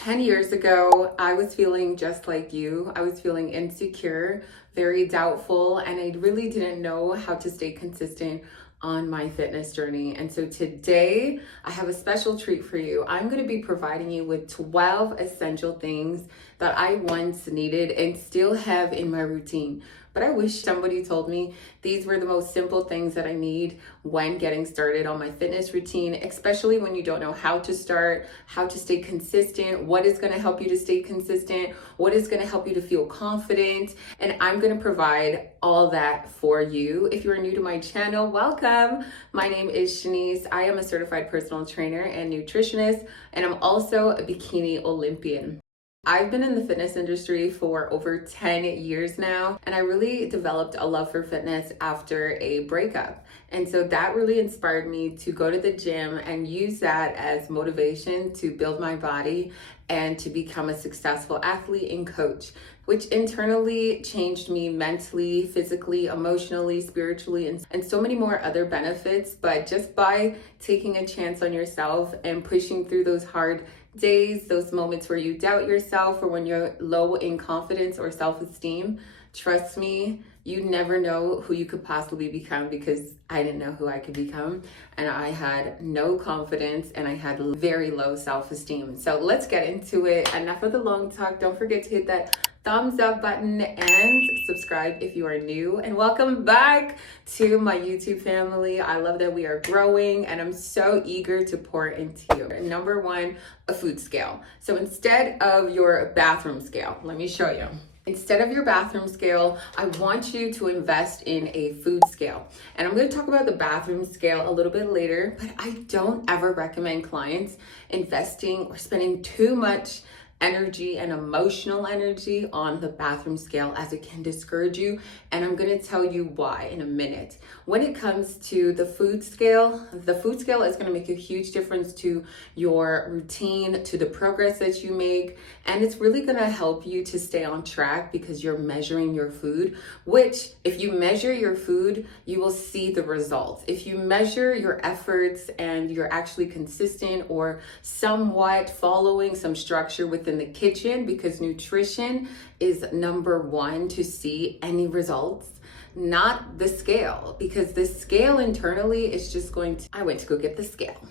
10 years ago, I was feeling just like you. I was feeling insecure, very doubtful, and I really didn't know how to stay consistent on my fitness journey. And so today, I have a special treat for you. I'm going to be providing you with 12 essential things that I once needed and still have in my routine. But I wish somebody told me these were the most simple things that I need when getting started on my fitness routine, especially when you don't know how to start, how to stay consistent, what is going to help you to stay consistent, what is going to help you to feel confident. And I'm going to provide all that for you. If you're new to my channel, welcome. My name is Shenese. I am a certified personal trainer and nutritionist, and I'm also a bikini Olympian. I've been in the fitness industry for over 10 years now, and I really developed a love for fitness after a breakup. And so that really inspired me to go to the gym and use that as motivation to build my body and to become a successful athlete and coach, which internally changed me mentally, physically, emotionally, spiritually, and so many more other benefits. But just by taking a chance on yourself and pushing through those hard days, those moments where you doubt yourself or when you're low in confidence or self-esteem, trust me, you never know who you could possibly become, because I didn't know who I could become, and I had no confidence and I had very low self-esteem. So let's get into it. Enough of the long talk. Don't forget to hit that thumbs up button and subscribe if you are new, and welcome back to my YouTube family. I love that we are growing and I'm so eager to pour into you. Number one, a food scale. So instead of your bathroom scale, let me show you. Instead of your bathroom scale, I want you to invest in a food scale. And I'm going to talk about the bathroom scale a little bit later, but I don't ever recommend clients investing or spending too much energy and emotional energy on the bathroom scale, as it can discourage you. And I'm going to tell you why in a minute. When it comes to the food scale is going to make a huge difference to your routine, to the progress that you make. And it's really going to help you to stay on track because you're measuring your food, which if you measure your food, you will see the results. If you measure your efforts and you're actually consistent or somewhat following some structure within the kitchen, because nutrition is number one to see any results, not the scale, because the scale internally is just going to, I went to go get the scale.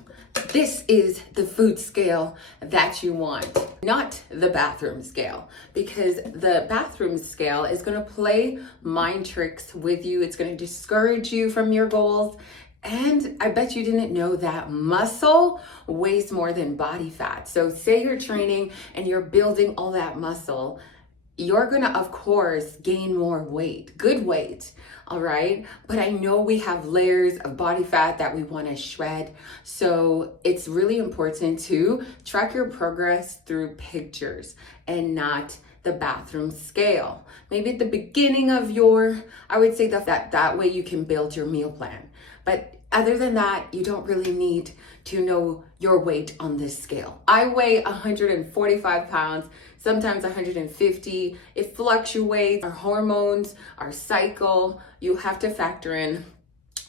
This is the food scale that you want, not the bathroom scale, because the bathroom scale is going to play mind tricks with you. It's going to discourage you from your goals. And I bet you didn't know that muscle weighs more than body fat. So say you're training and you're building all that muscle, you're gonna, of course, gain more weight, good weight, all right? But I know we have layers of body fat that we wanna shred. So it's really important to track your progress through pictures and not the bathroom scale. Maybe at the beginning of I would say that way you can build your meal plan. But other than that, you don't really need to know your weight on this scale. I weigh 145 pounds, sometimes 150. It fluctuates. Our hormones, our cycle, you have to factor in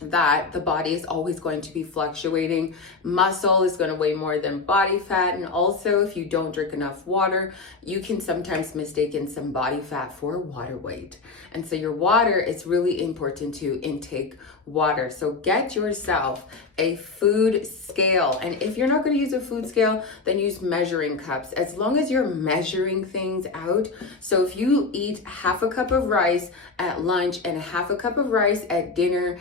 that the body is always going to be fluctuating. Muscle is going to weigh more than body fat. And also, if you don't drink enough water, you can sometimes mistake some body fat for water weight. And so your water, it's really important to intake water. So get yourself a food scale. And if you're not going to use a food scale, then use measuring cups, as long as you're measuring things out. So if you eat half a cup of rice at lunch and half a cup of rice at dinner,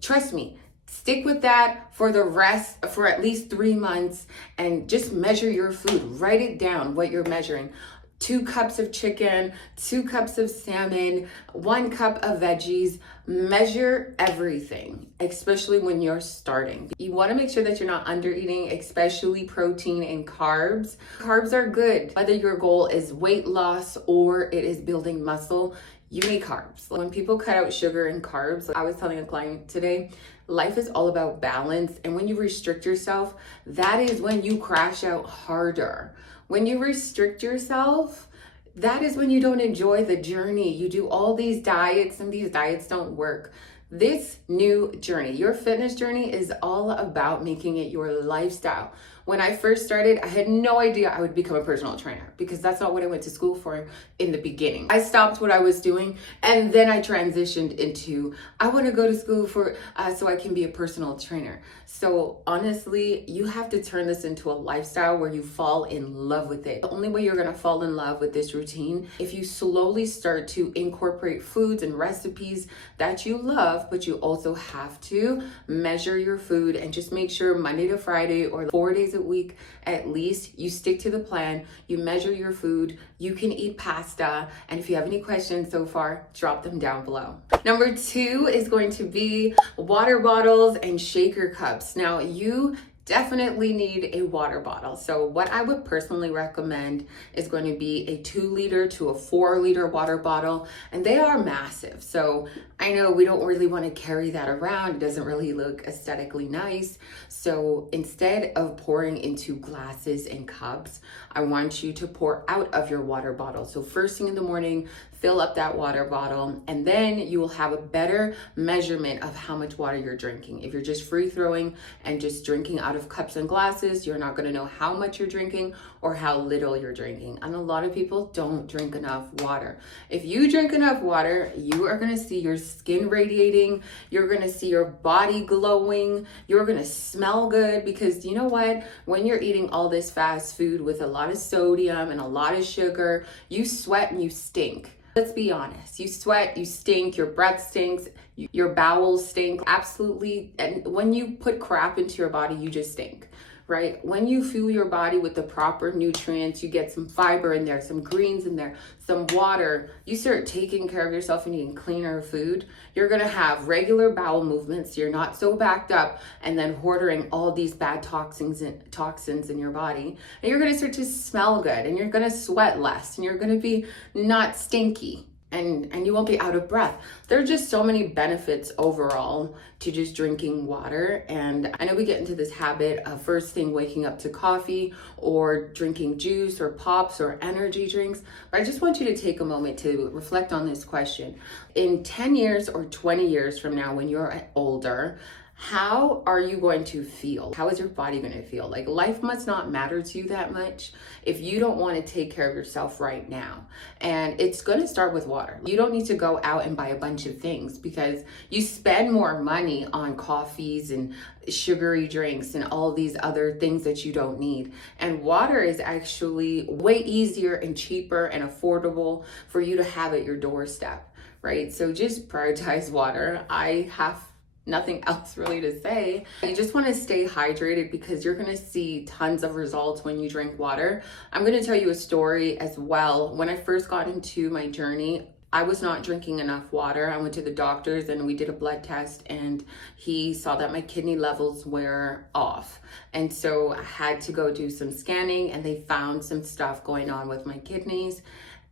trust me, stick with that for at least 3 months, and just measure your food. Write it down, what you're measuring. 2 cups of chicken, 2 cups of salmon, 1 cup of veggies. Measure everything, especially when you're starting. You want to make sure that you're not under eating, especially protein and carbs. Carbs are good. Whether your goal is weight loss or it is building muscle, you need carbs. When people cut out sugar and carbs, I was telling a client today, life is all about balance. And when you restrict yourself, that is when you crash out harder. When you restrict yourself, that is when you don't enjoy the journey. You do all these diets and these diets don't work. This new journey, your fitness journey, is all about making it your lifestyle. When I first started, I had no idea I would become a personal trainer because that's not what I went to school for in the beginning. I stopped what I was doing and then I transitioned into, I want to go to school for so I can be a personal trainer. So honestly, you have to turn this into a lifestyle where you fall in love with it. The only way you're going to fall in love with this routine, if you slowly start to incorporate foods and recipes that you love, but you also have to measure your food and just make sure Monday to Friday or 4 days a week at least you stick to the plan, you measure your food, you can eat pasta, and if you have any questions so far, drop them down below. Number 2 is going to be water bottles and shaker cups. Now you definitely need a water bottle. So what I would personally recommend is going to be a 2 liter to a 4 liter water bottle, and they are massive. So I know we don't really want to carry that around. It doesn't really look aesthetically nice. So instead of pouring into glasses and cups, I want you to pour out of your water bottle. So first thing in the morning, fill up that water bottle, and then you will have a better measurement of how much water you're drinking. If you're just free throwing and just drinking out of cups and glasses, you're not going to know how much you're drinking or how little you're drinking. And a lot of people don't drink enough water. If you drink enough water, you are going to see your skin radiating, you're going to see your body glowing, you're going to smell good, because you know what? When you're eating all this fast food with a lot of sodium and a lot of sugar, you sweat and you stink. Let's be honest. You sweat, you stink, your breath stinks, your bowels stink. Absolutely. And when you put crap into your body, you just stink, right? When you fuel your body with the proper nutrients, you get some fiber in there, some greens in there, some water, you start taking care of yourself and eating cleaner food, you're going to have regular bowel movements. You're not so backed up and then hoarding all these bad toxins in your body. And you're going to start to smell good, and you're going to sweat less, and you're going to be not stinky. And you won't be out of breath. There are just so many benefits overall to just drinking water. And I know we get into this habit of first thing waking up to coffee or drinking juice or pops or energy drinks. But I just want you to take a moment to reflect on this question. In 10 years or 20 years from now, when you're older, how are you going to feel? How is your body going to feel? Like, life must not matter to you that much if you don't want to take care of yourself right now. And it's going to start with water. You don't need to go out and buy a bunch of things, because you spend more money on coffees and sugary drinks and all these other things that you don't need. And water is actually way easier and cheaper and affordable for you to have at your doorstep, right? So just prioritize water. I have nothing else really to say. You just want to stay hydrated, because you're going to see tons of results when you drink water. I'm going to tell you a story as well. When I first got into my journey, I was not drinking enough water. I went to the doctors and we did a blood test, and he saw that my kidney levels were off. And so I had to go do some scanning, and they found some stuff going on with my kidneys.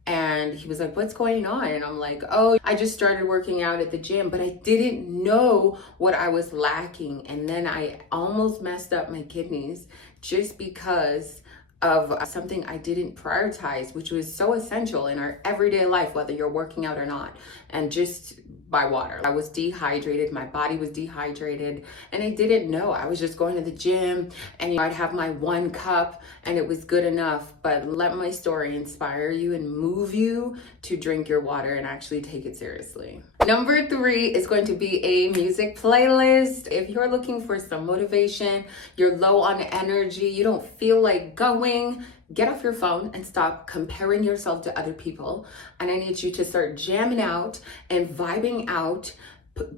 And he was like, what's going on? And I'm like, oh, I just started working out at the gym, but I didn't know what I was lacking. And then I almost messed up my kidneys just because of something I didn't prioritize, which was so essential in our everyday life, whether you're working out or not, and just by water. I was dehydrated, my body was dehydrated, and I didn't know. I was just going to the gym, and I'd have my 1 cup and it was good enough. But let my story inspire you and move you to drink your water and actually take it seriously. Number 3 is going to be a music playlist. If you're looking for some motivation, you're low on energy, you don't feel like going, get off your phone and stop comparing yourself to other people. And I need you to start jamming out and vibing out.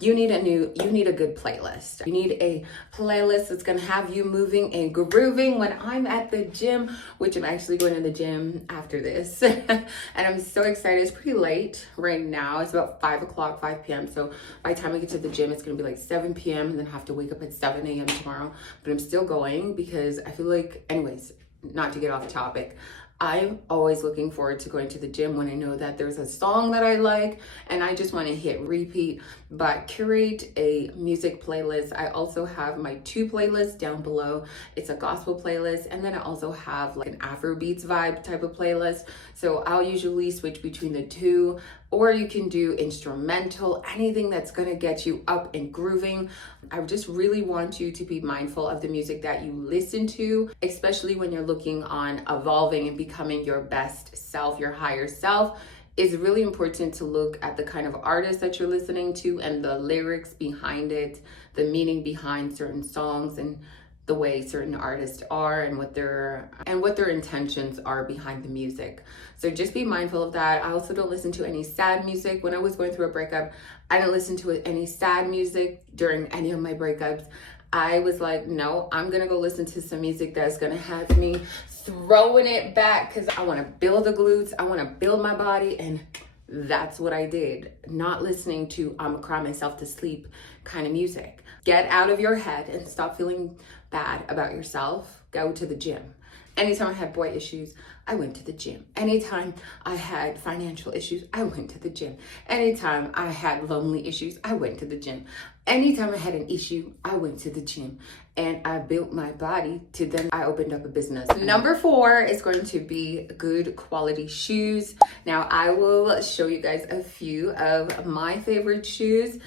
You need a good playlist. You need a playlist that's gonna have you moving and grooving. When I'm at the gym, which I'm actually going to the gym after this, and I'm so excited. It's pretty late right now. It's about 5 p.m. So by the time I get to the gym, it's gonna be like 7 p.m. and then have to wake up at 7 a.m. tomorrow. But I'm still going because I feel like, anyways, not to get off topic, I'm always looking forward to going to the gym when I know that there's a song that I like and I just want to hit repeat. But curate a music playlist. I also have my 2 playlists down below. It's a gospel playlist, and then I also have like an Afrobeats vibe type of playlist. So I'll usually switch between the 2. or you can do instrumental, anything that's gonna get you up and grooving. I just really want you to be mindful of the music that you listen to, especially when you're looking on evolving and becoming your best self, your higher self. It's really important to look at the kind of artist that you're listening to and the lyrics behind it, the meaning behind certain songs, and the way certain artists are and what their intentions are behind the music. So just be mindful of that. I also don't listen to any sad music. When I was going through a breakup, I didn't listen to any sad music during any of my breakups. I was like, no, I'm gonna go listen to some music that's gonna have me throwing it back, because I want to build the glutes, I want to build my body, and that's what I did. Not listening to I'm gonna cry myself to sleep kind of music. Get out of your head and stop feeling bad about yourself. Go to the gym. Anytime I had boy issues, I went to the gym. Anytime I had financial issues, I went to the gym. Anytime I had lonely issues, I went to the gym. Anytime I had an issue, I went to the gym. And I built my body to then I opened up a business. Number 4 is going to be good quality shoes. Now I will show you guys a few of my favorite shoes.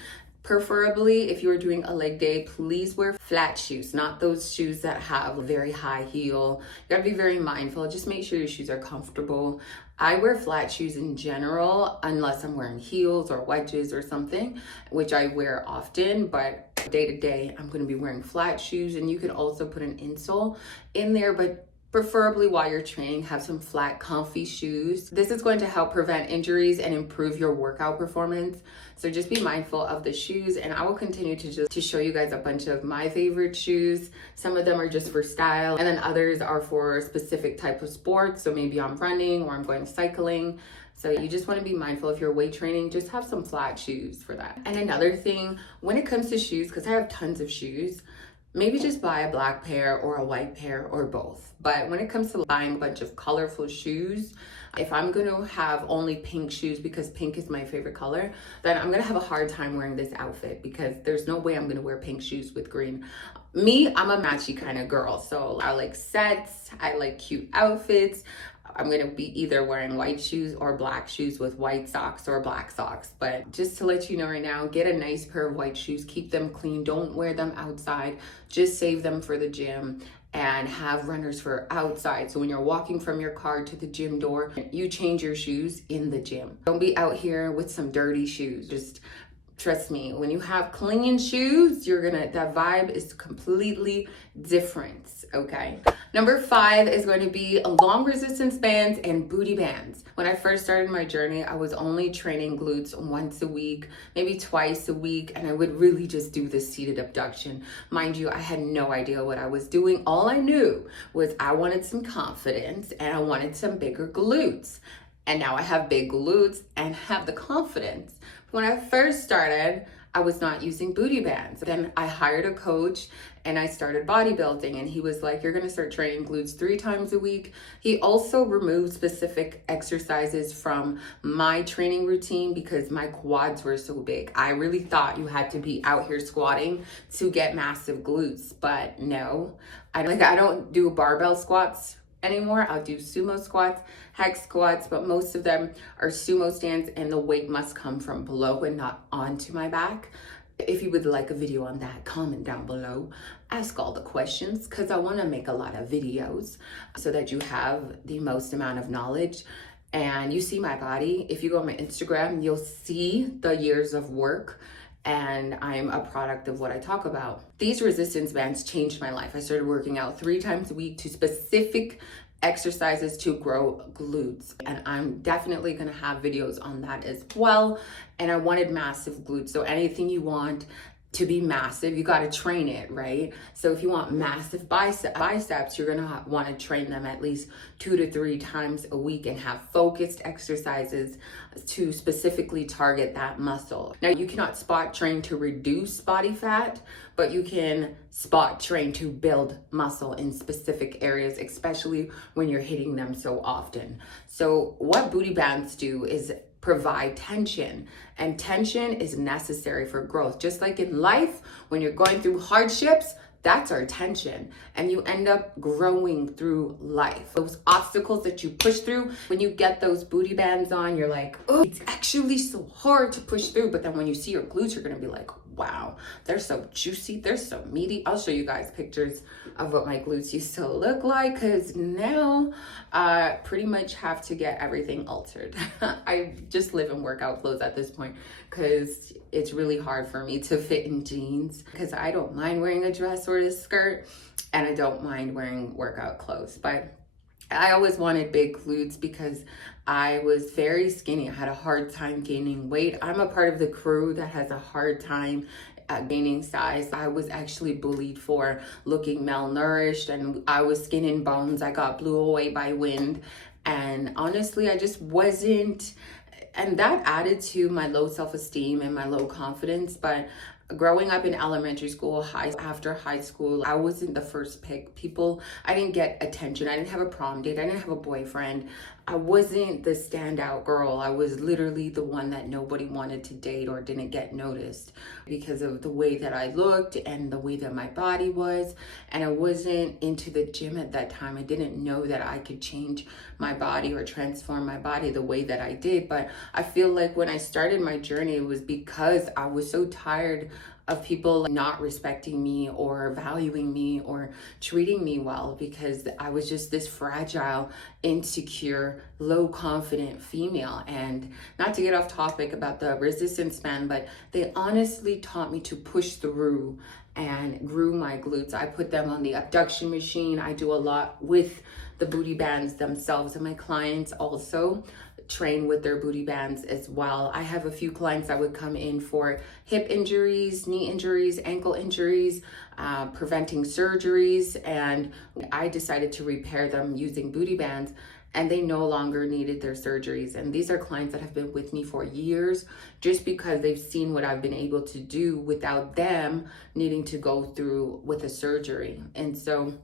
Preferably, if you're doing a leg day, please wear flat shoes, not those shoes that have a very high heel. You gotta be very mindful. Just make sure your shoes are comfortable. I wear flat shoes in general, unless I'm wearing heels or wedges or something, which I wear often, but day to day, I'm gonna be wearing flat shoes. And you can also put an insole in there, but preferably while you're training, have some flat, comfy shoes. This is going to help prevent injuries and improve your workout performance. So just be mindful of the shoes, and I will continue to show you guys a bunch of my favorite shoes. Some of them are just for style, and then others are for a specific type of sport. So maybe I'm running or I'm going cycling. So you just want to be mindful if you're weight training, just have some flat shoes for that. And another thing, when it comes to shoes, because I have tons of shoes, maybe just buy a black pair or a white pair or both. But when it comes to buying a bunch of colorful shoes, if I'm going to have only pink shoes because pink is my favorite color, then I'm going to have a hard time wearing this outfit, because there's no way I'm going to wear pink shoes with green. Me, I'm a matchy kind of girl. So I like sets, I like cute outfits. I'm going to be either wearing white shoes or black shoes with white socks or black socks. But just to let you know right now, get a nice pair of white shoes, keep them clean, don't wear them outside, just save them for the gym, and have runners for outside. So when you're walking from your car to the gym door, you change your shoes in the gym. Don't be out here with some dirty shoes. Just trust me, when you have clean shoes, that vibe is completely different, okay? Number 5 is going to be long resistance bands and booty bands. When I first started my journey, I was only training glutes once a week, maybe twice a week, and I would really just do the seated abduction. Mind you, I had no idea what I was doing. All I knew was I wanted some confidence and I wanted some bigger glutes. And now I have big glutes and have the confidence. When I first started, I was not using booty bands. Then I hired a coach and I started bodybuilding, and he was like, you're gonna start training glutes 3 times a week. He also removed specific exercises from my training routine because my quads were so big. I really thought you had to be out here squatting to get massive glutes, but no. I don't do barbell squats anymore. I'll do sumo squats, hex squats, but most of them are sumo stands, and the weight must come from below and not onto my back. If you would like a video on that, comment down below. Ask all the questions, because I want to make a lot of videos so that you have the most amount of knowledge. And you see my body. If you go on my Instagram, you'll see the years of work, and I'm a product of what I talk about. These resistance bands changed my life. I started working out 3 times a week to specific exercises to grow glutes, and I'm definitely gonna have videos on that as well. And I wanted massive glutes, so anything you want to be massive, you got to train it, right? So if you want massive biceps, you're gonna want to train them at least 2 to 3 times a week and have focused exercises to specifically target that muscle. Now, you cannot spot train to reduce body fat, but you can spot train to build muscle in specific areas, especially when you're hitting them so often. So what booty bands do is provide tension, and tension is necessary for growth. Just like in life, when you're going through hardships, that's our tension. And you end up growing through life. Those obstacles that you push through, when you get those booty bands on, you're like, oh, it's actually so hard to push through. But then when you see your glutes, you're gonna be like, wow, they're so juicy, they're so meaty. I'll show you guys pictures of what my glutes used to look like, because now I pretty much have to get everything altered. I just live in workout clothes at this point, because it's really hard for me to fit in jeans, because I don't mind wearing a dress or a skirt, and I don't mind wearing workout clothes. But I always wanted big glutes because I was very skinny. I had a hard time gaining weight. I'm a part of the crew that has a hard time gaining size. I was actually bullied for looking malnourished, and I was skin and bones. I got blew away by wind. And honestly, I just wasn't, and that added to my low self-esteem and my low confidence. But growing up in elementary school, after high school, I wasn't the first pick. I didn't get attention. I didn't have a prom date. I didn't have a boyfriend. I wasn't the standout girl. I was literally the one that nobody wanted to date or didn't get noticed because of the way that I looked and the way that my body was. And I wasn't into the gym at that time. I didn't know that I could change my body or transform my body the way that I did. But I feel like when I started my journey, it was because I was so tired of people not respecting me or valuing me or treating me well, because I was just this fragile, insecure, low confident female. And not to get off topic about the resistance band, but they honestly taught me to push through and grew my glutes. I put them on the abduction machine. I do a lot with the booty bands themselves, and my clients also train with their booty bands as well. I have a few clients that would come in for hip injuries, knee injuries, ankle injuries, preventing surgeries, and I decided to repair them using booty bands, and they no longer needed their surgeries. And these are clients that have been with me for years, just because they've seen what I've been able to do without them needing to go through with a surgery. And so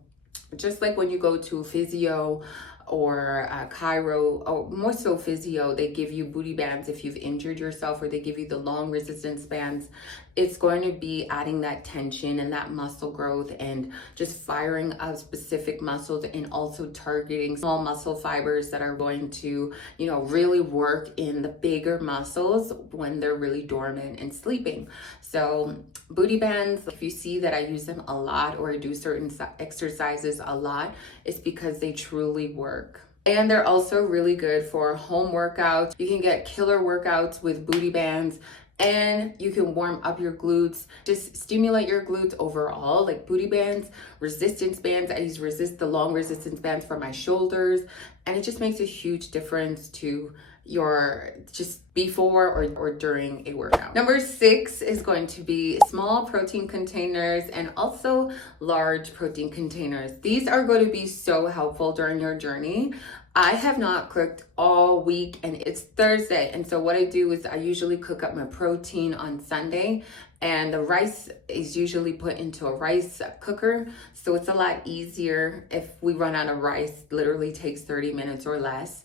just like when you go to physio or chiro, or more so physio, they give you booty bands if you've injured yourself, or they give you the long resistance bands. It's going to be adding that tension and that muscle growth and just firing up specific muscles, and also targeting small muscle fibers that are going to, really work in the bigger muscles when they're really dormant and sleeping. So booty bands, if you see that I use them a lot or I do certain exercises a lot, it's because they truly work. And they're also really good for home workouts. You can get killer workouts with booty bands, and you can warm up your glutes, just stimulate your glutes overall. Like booty bands, resistance bands. I use the long resistance bands for my shoulders, and it just makes a huge difference to your just before or during a workout. Number 6 is going to be small protein containers and also large protein containers. These are going to be so helpful during your journey. I have not cooked all week, and it's Thursday. And so what I do is I usually cook up my protein on Sunday, and the rice is usually put into a rice cooker. So it's a lot easier. If we run out of rice, literally takes 30 minutes or less,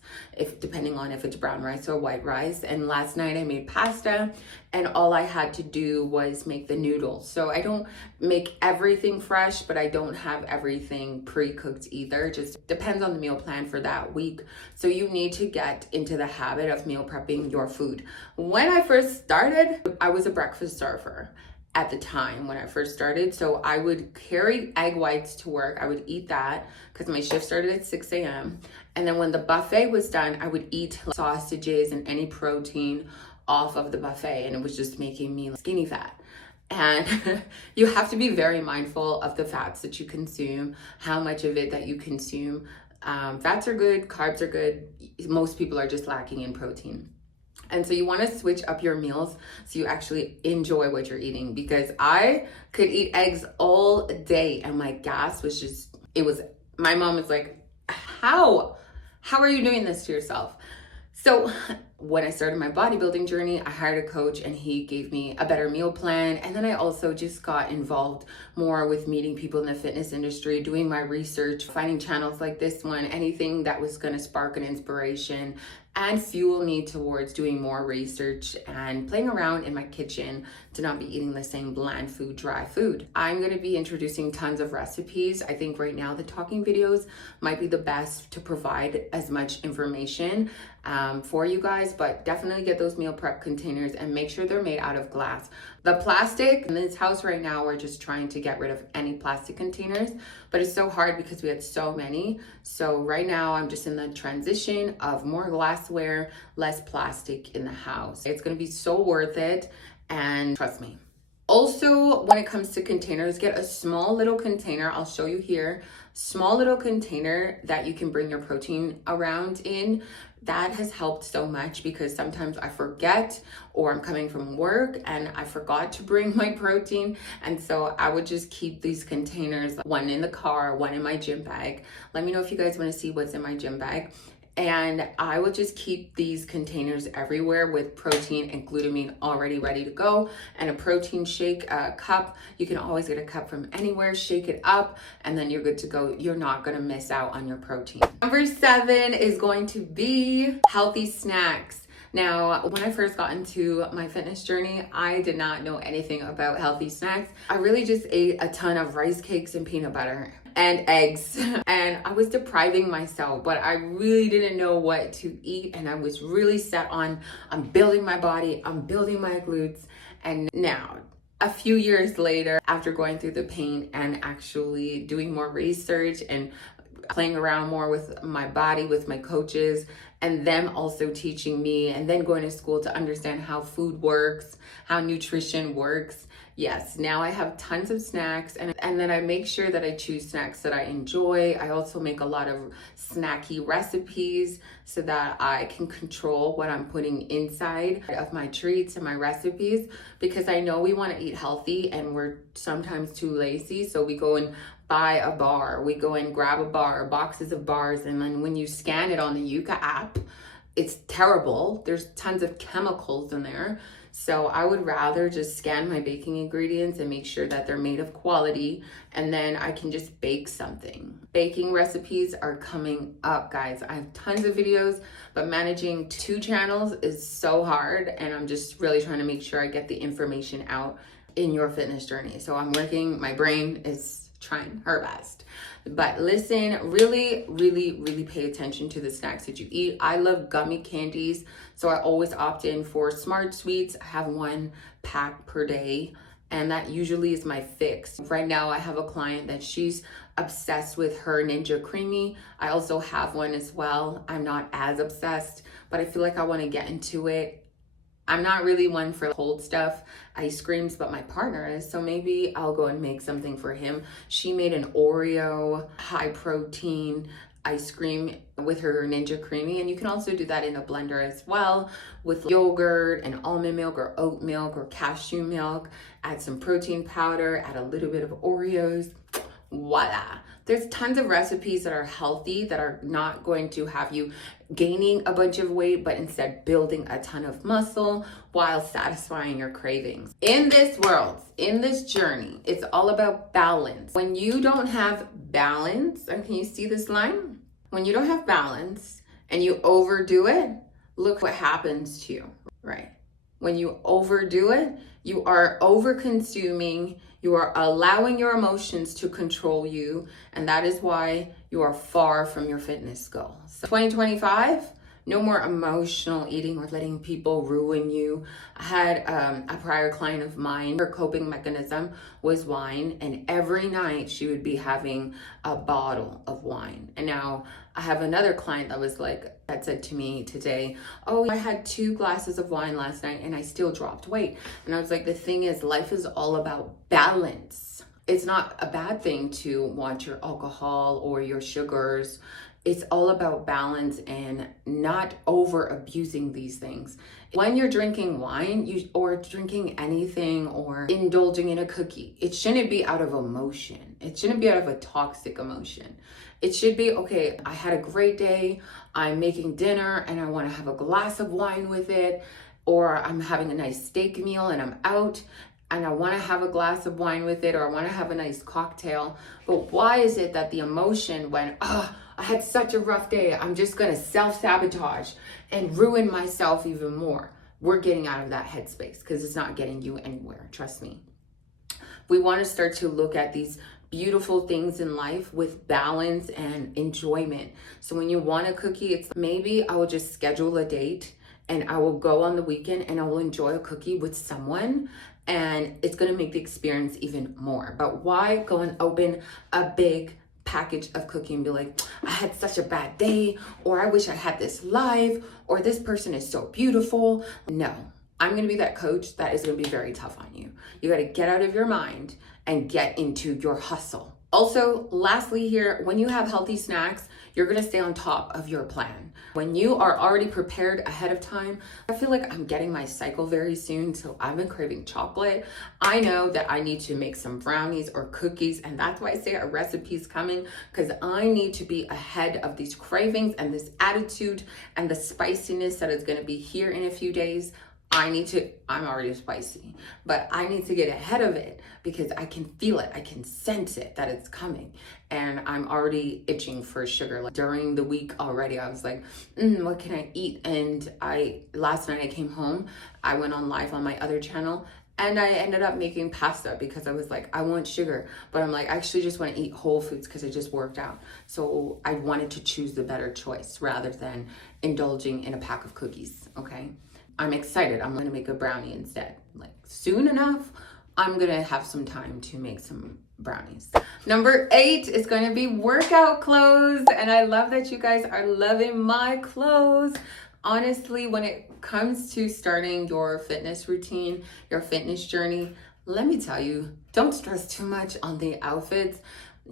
depending on if it's brown rice or white rice. And last night I made pasta, and all I had to do was make the noodles. So I don't make everything fresh, but I don't have everything pre-cooked either. Just depends on the meal plan for that week. So you need to get into the habit of meal prepping your food. When I first started, I was a breakfast server at the time when I first started. So I would carry egg whites to work. I would eat that because my shift started at 6 a.m. And then when the buffet was done, I would eat sausages and any protein off of the buffet, and it was just making me skinny fat. And you have to be very mindful of the fats that you consume, how much of it that you consume. Fats are good, carbs are good. Most people are just lacking in protein. And so you want to switch up your meals so you actually enjoy what you're eating, because I could eat eggs all day and my gas was my mom was like, how are you doing this to yourself? So when I started my bodybuilding journey, I hired a coach and he gave me a better meal plan. And then I also just got involved more with meeting people in the fitness industry, doing my research, finding channels like this one, anything that was going to spark an inspiration and fuel me towards doing more research and playing around in my kitchen to not be eating the same bland food, dry food. I'm going to be introducing tons of recipes. I think right now the talking videos might be the best to provide as much information for you guys, but definitely get those meal prep containers and make sure they're made out of glass. The plastic in this house right now, we're just trying to get rid of any plastic containers, but it's so hard because we had so many. So right now I'm just in the transition of more glassware, less plastic in the house. It's going to be so worth it, and trust me. Also, when it comes to containers, get a small little container. I'll show you here. Small little container that you can bring your protein around in. That has helped so much because sometimes I forget, or I'm coming from work and I forgot to bring my protein. And so I would just keep these containers, one in the car, one in my gym bag. Let me know if you guys want to see what's in my gym bag. And I would just keep these containers everywhere with protein and glutamine already ready to go, and a protein shake cup. You can always get a cup from anywhere, shake it up, and then you're good to go. You're not going to miss out on your protein. Number 7 is going to be healthy snacks. Now, when I first got into my fitness journey, I did not know anything about healthy snacks. I really just ate a ton of rice cakes and peanut butter and eggs, and I was depriving myself, but I really didn't know what to eat, and I was really set on, I'm building my body, I'm building my glutes. And now, a few years later, after going through the pain and actually doing more research and playing around more with my body, with my coaches, and them also teaching me, and then going to school to understand how food works, how nutrition works. Yes, now I have tons of snacks, and then I make sure that I choose snacks that I enjoy. I also make a lot of snacky recipes so that I can control what I'm putting inside of my treats and my recipes, because I know we want to eat healthy and we're sometimes too lazy. So we go and buy a bar, we go and grab a bar, boxes of bars, and then when you scan it on the Yuka app, it's terrible. There's tons of chemicals in there. So I would rather just scan my baking ingredients and make sure that they're made of quality, and then I can just bake something. Baking recipes are coming up, guys. I have tons of videos, but managing 2 channels is so hard, and I'm just really trying to make sure I get the information out in your fitness journey. So I'm working, my brain is trying her best. But listen, really, really, really pay attention to the snacks that you eat. I love gummy candies, so I always opt in for Smart Sweets. I have 1 pack per day, and that usually is my fix. Right now, I have a client that she's obsessed with her Ninja Creamy. I also have one as well. I'm not as obsessed, but I feel like I want to get into it. I'm not really one for cold stuff, ice creams, but my partner is, so maybe I'll go and make something for him. She made an Oreo high protein ice cream with her Ninja Creamy, and you can also do that in a blender as well with yogurt and almond milk or oat milk or cashew milk. Add some protein powder, add a little bit of Oreos. Voila. There's tons of recipes that are healthy, that are not going to have you gaining a bunch of weight, but instead building a ton of muscle while satisfying your cravings. In this world, in this journey, it's all about balance. When you don't have balance, and can you see this line? When you don't have balance and you overdo it, look what happens to you, right? When you overdo it, you are over consuming, you are allowing your emotions to control you, and that is why you are far from your fitness goal. So 2025, no more emotional eating or letting people ruin you. I had a prior client of mine, her coping mechanism was wine, and every night she would be having a bottle of wine. And now I have another client that said to me today, oh, I had 2 glasses of wine last night and I still dropped weight. And I was like, the thing is, life is all about balance. It's not a bad thing to want your alcohol or your sugars. It's all about balance and not over abusing these things. When you're drinking wine or drinking anything or indulging in a cookie, it shouldn't be out of emotion. It shouldn't be out of a toxic emotion. It should be, okay, I had a great day. I'm making dinner and I want to have a glass of wine with it, or I'm having a nice steak meal and I'm out and I want to have a glass of wine with it, or I want to have a nice cocktail. But why is it that the emotion when, I had such a rough day, I'm just going to self-sabotage and ruin myself even more? We're getting out of that headspace because it's not getting you anywhere. Trust me. We want to start to look at these beautiful things in life with balance and enjoyment. So when you want a cookie, it's maybe I will just schedule a date and I will go on the weekend and I will enjoy a cookie with someone, and it's going to make the experience even more. But why go and open a big package of cookie and be like, I had such a bad day, or I wish I had this life, or this person is so beautiful? No, I'm going to be that coach that is going to be very tough on you. You got to get out of your mind and get into your hustle. Also, lastly here, when you have healthy snacks, you're going to stay on top of your plan. When you are already prepared ahead of time, I feel like I'm getting my cycle very soon, so I've been craving chocolate. I know that I need to make some brownies or cookies, and that's why I say a recipe's coming, because I need to be ahead of these cravings and this attitude and the spiciness that is going to be here in a few days. I'm already spicy, but I need to get ahead of it because I can feel it. I can sense it that it's coming, and I'm already itching for sugar. Like during the week already, I was like, what can I eat? And last night I came home, I went on live on my other channel, and I ended up making pasta because I was like, I want sugar, but I'm like, I actually just want to eat whole foods because I just worked out. So I wanted to choose the better choice rather than indulging in a pack of cookies, okay? I'm excited. I'm going to make a brownie instead. Like soon enough, I'm going to have some time to make some brownies. Number 8 is going to be workout clothes. And I love that you guys are loving my clothes. Honestly, when it comes to starting your fitness routine, your fitness journey, let me tell you, don't stress too much on the outfits.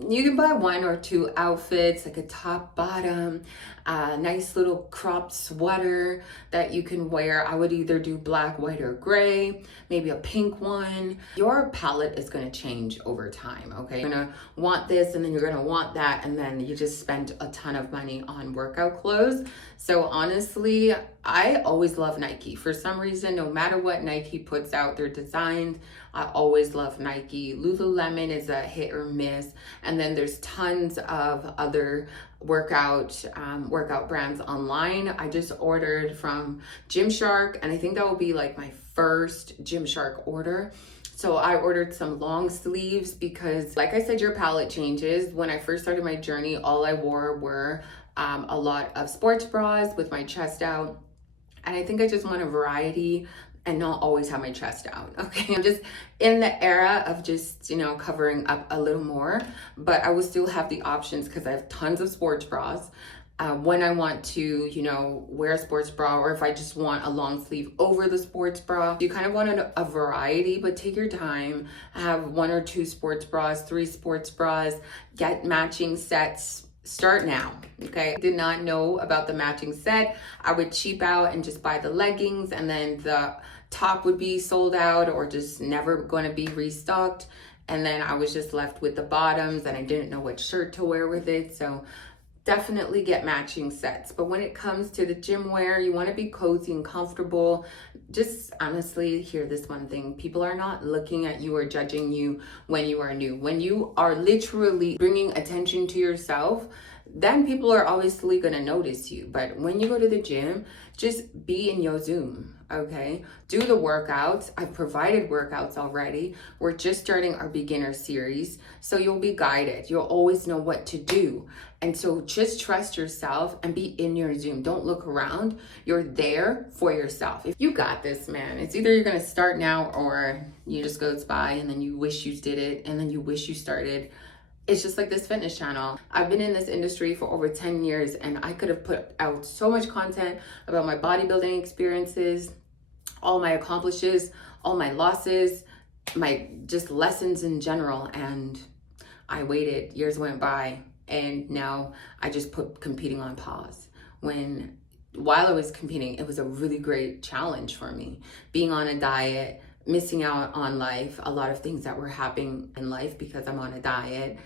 You can buy 1 or 2 outfits, like a top, bottom, a nice little cropped sweater that you can wear. I would either do black, white, or gray, maybe a pink one. Your palette is going to change over time, okay? You're going to want this, and then you're going to want that, and then you just spend a ton of money on workout clothes. So honestly, I always love Nike. For some reason, no matter what Nike puts out, their designs, I always love Nike. Lululemon is a hit or miss. And then there's tons of other workout brands online. I just ordered from Gymshark, and I think that will be like my first Gymshark order. So I ordered some long sleeves because, like I said, your palette changes. When I first started my journey, all I wore were a lot of sports bras with my chest out. And I think I just want a variety and not always have my chest out, okay? I'm just in the era of just, covering up a little more, but I will still have the options because I have tons of sports bras. When I want to, wear a sports bra, or if I just want a long sleeve over the sports bra, you kind of want a variety, but take your time. Have 1 or 2 sports bras, 3 sports bras, get matching sets. Start now, okay? I did not know about the matching set. I would cheap out and just buy the leggings, and then the top would be sold out or just never going to be restocked. And then I was just left with the bottoms, and I didn't know what shirt to wear with it. So definitely get matching sets. But when it comes to the gym wear, you want to be cozy and comfortable. Just honestly hear this one thing. People are not looking at you or judging you when you are new. When you are literally bringing attention to yourself, then people are obviously going to notice you. But when you go to the gym, just be in your Zoom, okay? Do the workouts. I've provided workouts already. We're just starting our beginner series, so you'll be guided. You'll always know what to do. And so just trust yourself and be in your Zoom. Don't look around. You're there for yourself. If you got this, man, it's either you're going to start now or you just goes by and then you wish you did it and then you wish you started. It's just like this fitness channel. I've been in this industry for over 10 years, and I could have put out so much content about my bodybuilding experiences, all my accomplishes, all my losses, my just lessons in general. And I waited, years went by, and now I just put competing on pause. While I was competing, it was a really great challenge for me. Being on a diet, missing out on life, a lot of things that were happening in life because I'm on a diet.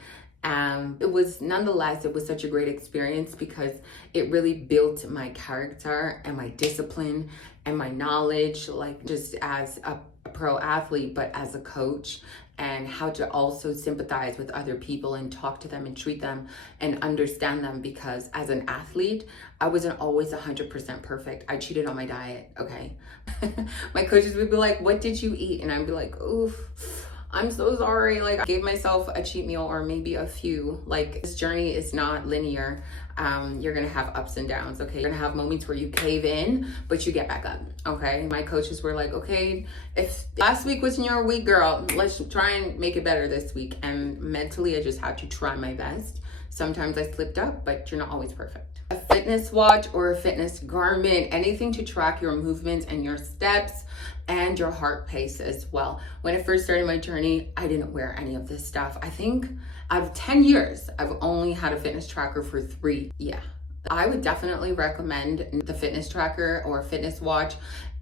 Nonetheless, it was such a great experience because it really built my character and my discipline and my knowledge, like just as a pro athlete, but as a coach, and how to also sympathize with other people and talk to them and treat them and understand them. Because as an athlete, I wasn't always 100% perfect. I cheated on my diet, okay? My coaches would be like, what did you eat? And I'd be like, oof, I'm so sorry. Like, I gave myself a cheat meal or maybe a few. Like, this journey is not linear. You're gonna have ups and downs, okay? You're gonna have moments where you cave in, but you get back up, okay? My coaches were like, okay, if last week wasn't your week, girl, let's try and make it better this week. And mentally, I just had to try my best. Sometimes I slipped up, but you're not always perfect. A fitness watch or a fitness garment, anything to track your movements and your steps and your heart pace as well. When I first started my journey, I didn't wear any of this stuff. I think out of 10 years, I've only had a fitness tracker for 3. Yeah. I would definitely recommend the fitness tracker or fitness watch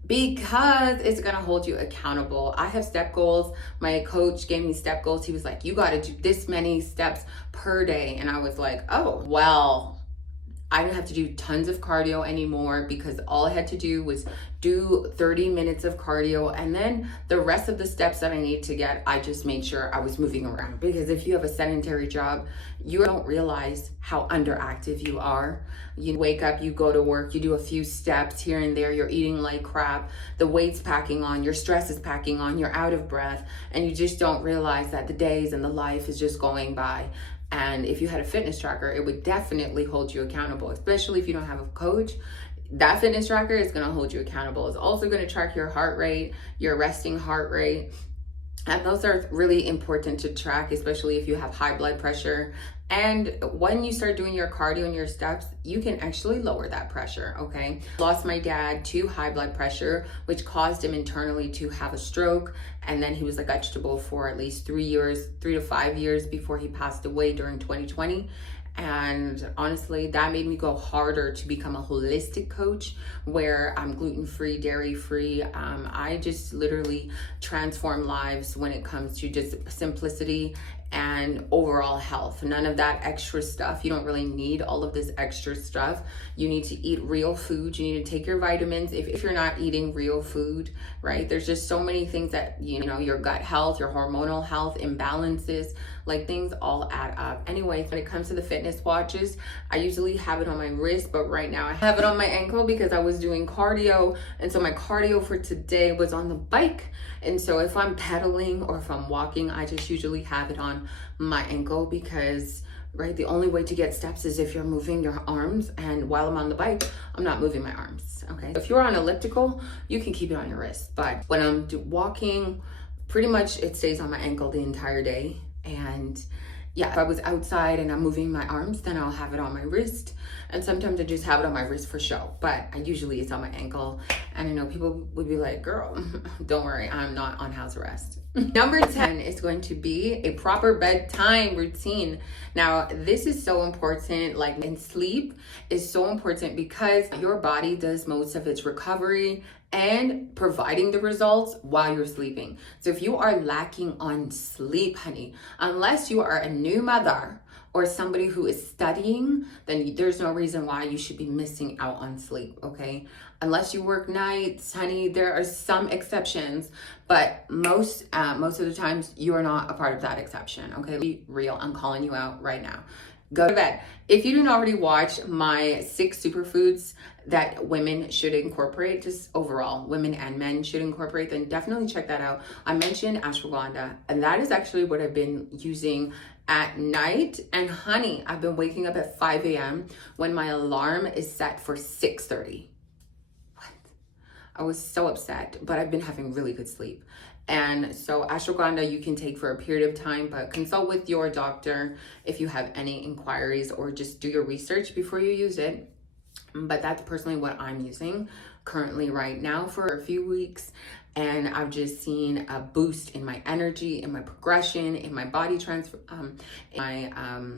because it's gonna hold you accountable. I have step goals. My coach gave me step goals. He was like, you gotta do this many steps per day. And I was like, oh, well, I didn't have to do tons of cardio anymore because all I had to do was do 30 minutes of cardio, and then the rest of the steps that I need to get, I just made sure I was moving around. Because if you have a sedentary job, you don't realize how underactive you are. You wake up, you go to work, you do a few steps here and there, you're eating like crap, the weight's packing on, your stress is packing on, you're out of breath, and you just don't realize that the days and the life is just going by. And if you had a fitness tracker, it would definitely hold you accountable, especially if you don't have a coach. That fitness tracker is going to hold you accountable. It's also going to track your heart rate, your resting heart rate. And those are really important to track, especially if you have high blood pressure. And when you start doing your cardio and your steps, you can actually lower that pressure, okay? Lost my dad to high blood pressure, which caused him internally to have a stroke. And then he was like vegetable for at least 3 to 5 years before he passed away during 2020. And honestly, that made me go harder to become a holistic coach where I'm gluten-free, dairy-free. I just literally transform lives when it comes to just simplicity and overall health. None of that extra stuff. You don't really need all of this extra stuff. You need to eat real food. You need to take your vitamins if you're not eating real food, right? There's just so many things that, your gut health, your hormonal health, imbalances, like things all add up. Anyways, when it comes to the fitness watches, I usually have it on my wrist, but right now I have it on my ankle because I was doing cardio. And so my cardio for today was on the bike. And so if I'm pedaling or if I'm walking, I just usually have it on my ankle because, right, the only way to get steps is if you're moving your arms. And while I'm on the bike, I'm not moving my arms, okay? If you're on elliptical, you can keep it on your wrist. But when I'm walking, pretty much it stays on my ankle the entire day. And yeah, if I was outside and I'm moving my arms, then I'll have it on my wrist. And sometimes I just have it on my wrist for show, but usually it's on my ankle. And I know people would be like, girl, don't worry, I'm not on house arrest. Number 10 is going to be a proper bedtime routine. Now, this is so important, and sleep is so important because your body does most of its recovery and providing the results while you're sleeping. So if you are lacking on sleep, honey, unless you are a new mother or somebody who is studying, then there's no reason why you should be missing out on sleep, okay? Unless you work nights, honey, there are some exceptions, but most of the times you are not a part of that exception, okay? Be real, I'm calling you out right now. Go to bed. If you didn't already watch my 6 superfoods that women should incorporate, just overall, women and men should incorporate, then definitely check that out. I mentioned ashwagandha, and that is actually what I've been using at night. And honey, I've been waking up at 5 a.m. when my alarm is set for 6:30. What? I was so upset, but I've been having really good sleep. And so ashwagandha you can take for a period of time, but consult with your doctor if you have any inquiries, or just do your research before you use it. But that's personally what I'm using currently right now for a few weeks. And I've just seen a boost in my energy, in my progression, in my body transfer, in my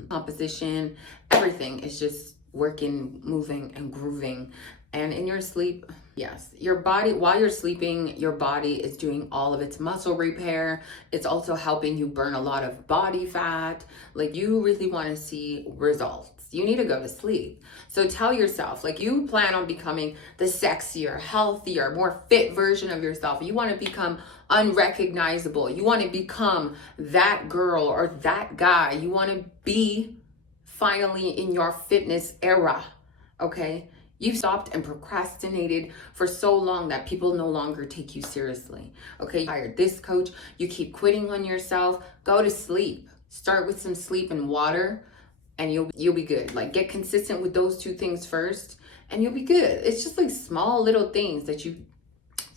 composition. Everything is just working, moving, and grooving. And in your sleep, Yes, your body, while you're sleeping, your body is doing all of its muscle repair. It's also helping you burn a lot of body fat. Like, you really want to see results. You need to go to sleep. So tell yourself, like, you plan on becoming the sexier, healthier, more fit version of yourself. You want to become unrecognizable. You want to become that girl or that guy. You want to be finally in your fitness era, okay? You've stopped and procrastinated for so long that people no longer take you seriously. Okay, you hired this coach, you keep quitting on yourself. Go to sleep. Start with some sleep and water, and you'll be good. Like, get consistent with those two things first, and you'll be good. It's just like small little things that you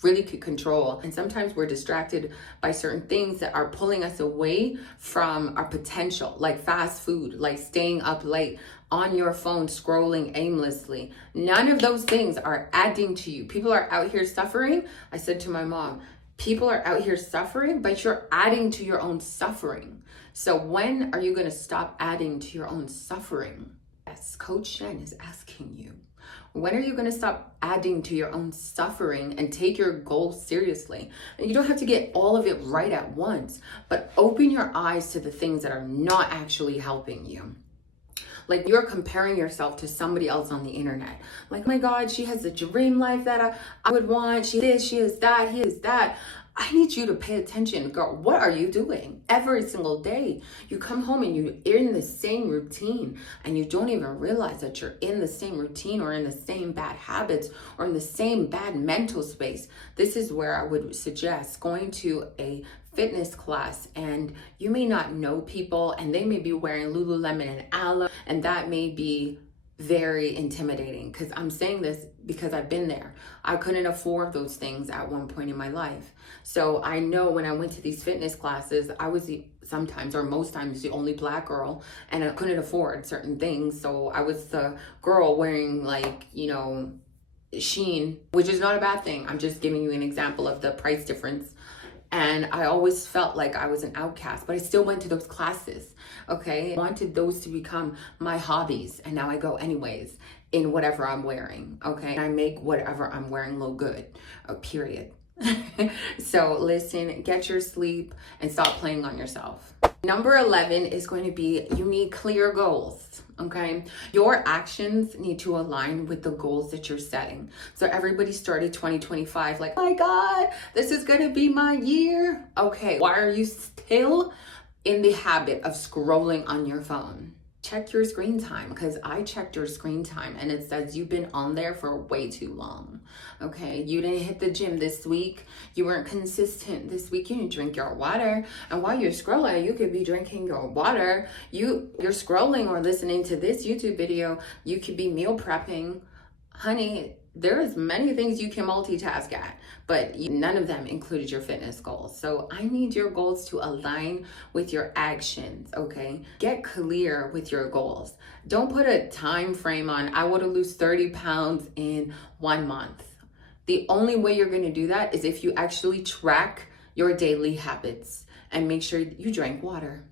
really could control. And sometimes we're distracted by certain things that are pulling us away from our potential, like fast food, like staying up late on your phone, scrolling aimlessly. None of those things are adding to you. People are out here suffering. I said to my mom, people are out here suffering, but you're adding to your own suffering. So when are you going to stop adding to your own suffering? Yes, Coach Shen is asking you. When are you going to stop adding to your own suffering and take your goals seriously? And you don't have to get all of it right at once, but open your eyes to the things that are not actually helping you. Like, you're comparing yourself to somebody else on the internet. Like, oh my God, she has the dream life that I would want. She is, she is that, he is that. I need you to pay attention. Girl, what are you doing? Every single day, you come home and you're in the same routine, and you don't even realize that you're in the same routine or in the same bad habits or in the same bad mental space. This is where I would suggest going to a fitness class, and you may not know people, and they may be wearing Lululemon and Aloe, and that may be very intimidating, because I'm saying this because I've been there. I couldn't afford those things at one point in my life. So I know when I went to these fitness classes, I was sometimes or most times the only Black girl, and I couldn't afford certain things. So I was the girl wearing, like, you know, Shen, which is not a bad thing. I'm just giving you an example of the price difference. And I always felt like I was an outcast, but I still went to those classes, okay? I wanted those to become my hobbies, and now I go anyways in whatever I'm wearing, okay? And I make whatever I'm wearing look good, period. So listen, get your sleep and stop playing on yourself. Number 11 is going to be, you need clear goals, okay? Your actions need to align with the goals that you're setting. So everybody started 2025 like, oh my God, this is going to be my year. Okay, why are you still in the habit of scrolling on your phone? Check your screen time, because I checked your screen time and it says you've been on there for way too long. Okay, you didn't hit the gym this week. You weren't consistent this week. You didn't drink your water. And while you're scrolling, you could be drinking your water. You're scrolling or listening to this YouTube video. You could be meal prepping. Honey, there's many things you can multitask at, but none of them included your fitness goals. So I need your goals to align with your actions, okay? Get clear with your goals. Don't put a time frame on, I want to lose 30 pounds in 1 month. The only way you're going to do that is if you actually track your daily habits and make sure you drank water.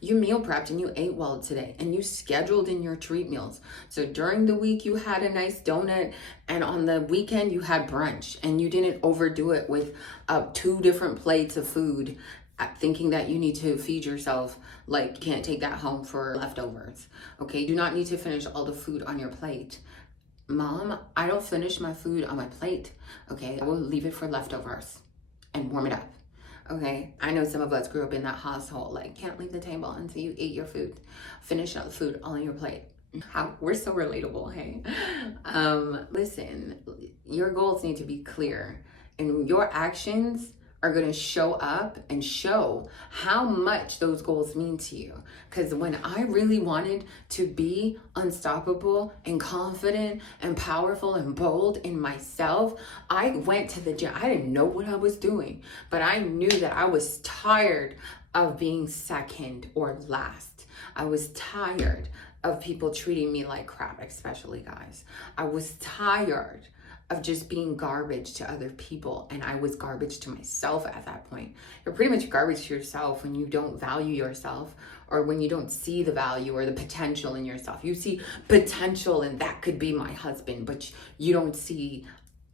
You meal prepped and you ate well today, and you scheduled in your treat meals. So during the week you had a nice donut, and on the weekend you had brunch, and you didn't overdo it with 2 different plates of food, thinking that you need to feed yourself. Like, you can't take that home for leftovers. Okay, you do not need to finish all the food on your plate. Mom, I don't finish my food on my plate. Okay, I will leave it for leftovers and warm it up. Okay, I know some of us grew up in that household, like, can't leave the table until you eat your food. Finish out the food all on your plate. We're so relatable, hey? Listen, your goals need to be clear, and your actions are going to show up and show how much those goals mean to you. Because when I really wanted to be unstoppable and confident and powerful and bold in myself, I went to the gym. I didn't know what I was doing, but I knew that I was tired of being second or last. I was tired of people treating me like crap, especially guys. I was tired of just being garbage to other people, and I was garbage to myself at that point. You're pretty much garbage to yourself when you don't value yourself, or when you don't see the value or the potential in yourself. You see potential, and that could be my husband, but you don't see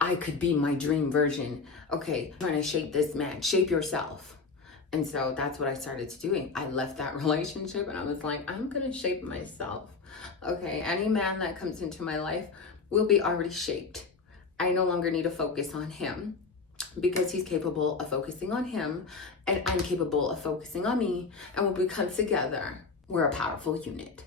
I could be my dream version. Okay, I'm trying to shape this man, shape yourself. And so that's what I started doing. I left that relationship and I was like, I'm gonna shape myself. Okay, any man that comes into my life will be already shaped. I no longer need to focus on him because he's capable of focusing on him and I'm capable of focusing on me. And when we come together, we're a powerful unit,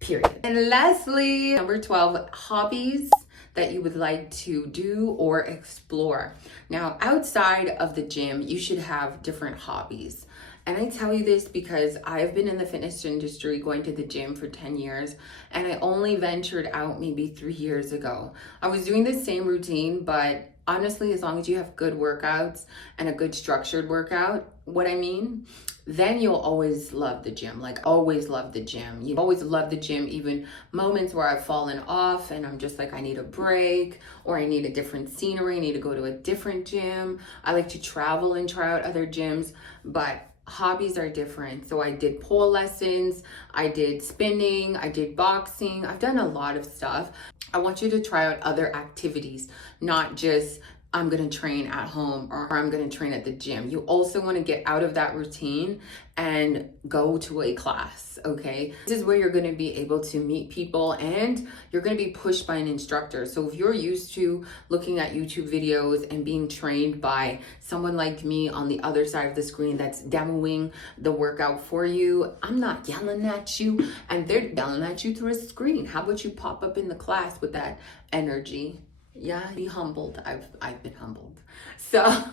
period. And lastly, number 12, hobbies that you would like to do or explore. Now, outside of the gym, you should have different hobbies. And I tell you this because I've been in the fitness industry going to the gym for 10 years and I only ventured out maybe 3 years ago. I was doing the same routine, but honestly, as long as you have good workouts and a good structured workout, what I mean, then you'll always love the gym. Like always love the gym. You always love the gym, even moments where I've fallen off and I'm just like, I need a break or I need a different scenery. I need to go to a different gym. I like to travel and try out other gyms, but hobbies are different. So I did pole lessons, I did spinning, I did boxing. I've done a lot of stuff. I want you to try out other activities, not just I'm gonna train at home or I'm gonna train at the gym. You also wanna get out of that routine and go to a class, okay? This is where you're gonna be able to meet people and you're gonna be pushed by an instructor. So if you're used to looking at YouTube videos and being trained by someone like me on the other side of the screen that's demoing the workout for you, I'm not yelling at you and they're yelling at you through a screen. How about you pop up in the class with that energy? Yeah, be humbled. I've been humbled. So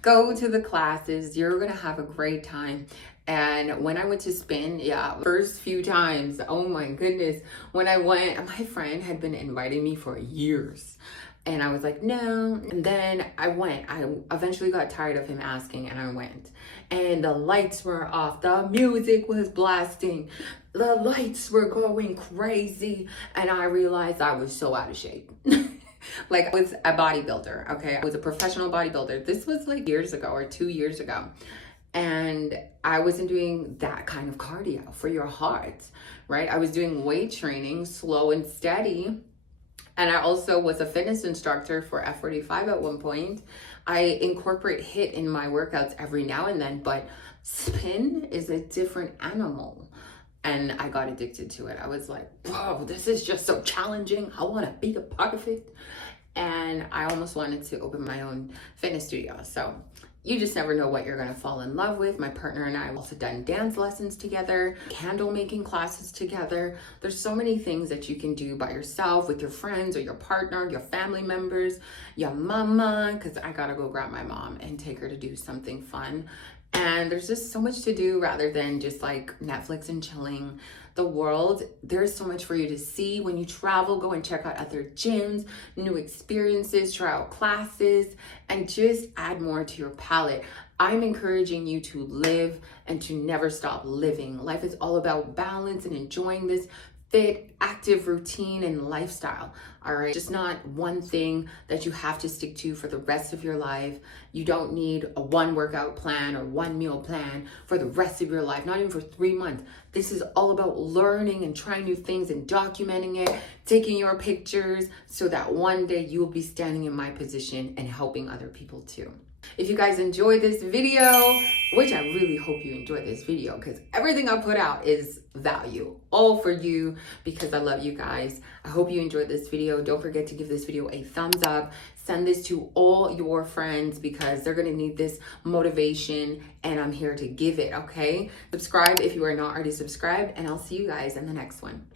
go to the classes. You're gonna have a great time. And when I went to spin, first few times, oh my goodness, when I went, my friend had been inviting me for years. And I was like, no. And then I went. I eventually got tired of him asking and I went. And the lights were off. The music was blasting. The lights were going crazy. And I realized I was so out of shape. Like I was a bodybuilder, okay? I was a professional bodybuilder. This was like years ago or 2 years ago. And I wasn't doing that kind of cardio for your heart, right? I was doing weight training, slow and steady. And I also was a fitness instructor for F45 at one point. I incorporate HIIT in my workouts every now and then, but spin is a different animal. And I got addicted to it. I was like, whoa, this is just so challenging. I want to be a part of it. And I almost wanted to open my own fitness studio. So you just never know what you're going to fall in love with. My partner and I have also done dance lessons together, candle making classes together. There's so many things that you can do by yourself, with your friends or your partner, your family members, your mama, because I got to go grab my mom and take her to do something fun. And there's just so much to do rather than just like Netflix and chilling. The world, there's so much for you to see. When you travel, go and check out other gyms, new experiences, try out classes, and just add more to your palette. I'm encouraging you to live and to never stop living. Life is all about balance and enjoying this fit, active routine and lifestyle, all right? Just not one thing that you have to stick to for the rest of your life. You don't need a one workout plan or one meal plan for the rest of your life, not even for 3 months. This is all about learning and trying new things and documenting it, taking your pictures so that one day you will be standing in my position and helping other people too. If you guys enjoyed this video, which I really hope you enjoyed this video because everything I put out is value, all for you because I love you guys. I hope you enjoyed this video. Don't forget to give this video a thumbs up. Send this to all your friends because they're gonna need this motivation and I'm here to give it, okay? Subscribe if you are not already subscribed and I'll see you guys in the next one.